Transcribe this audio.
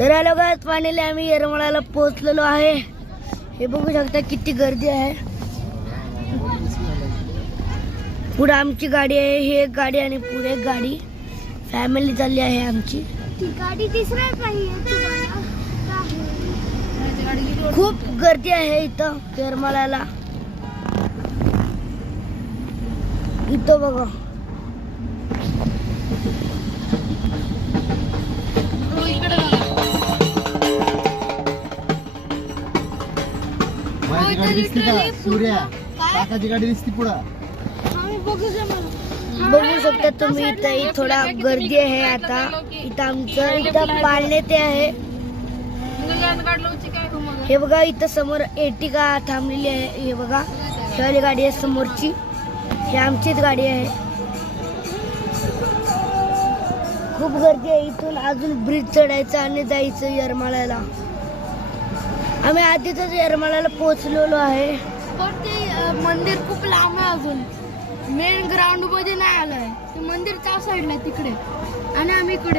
तर या लोकात फायनली आम्ही येरमाळ्याला पोहोचलेलो आहे. हे बघू शकता किती गर्दी आहे. पुढे आमची गाडी आहे, ही एक गाडी आणि पुढे एक गाडी फॅमिली चालली आहे आमची. ती गाडी दिसणार नाही खूप गर्दी आहे इथं येरमाळ्याला. इथं बघा गाडी दिसती का? सूर्या काकाची गाडी दिसती पुढं. बघू शकता तुम्ही इथं थोडा गर्दी आहे. आता इथं आमचं इथं पाळणे ते आहे. हे बघा इथं समोर एर्टिगा थांबलेली आहे. हे बघा ही गाडी आहे समोरची, ही आमचीच गाडी आहे. खूप गर्दी आहे. इथून अजून ब्रिज चढायचं आणि जायचं येरमाळ्याला. आम्ही आधीच येरमाळ्याला पोहोचलेलो आहे. पण ते मंदिर खूप लांब आहे, अजून मेन ग्राउंड मध्ये नाही आलंय. ते मंदिर त्या साईडला तिकडे आणि आम्ही इकडे.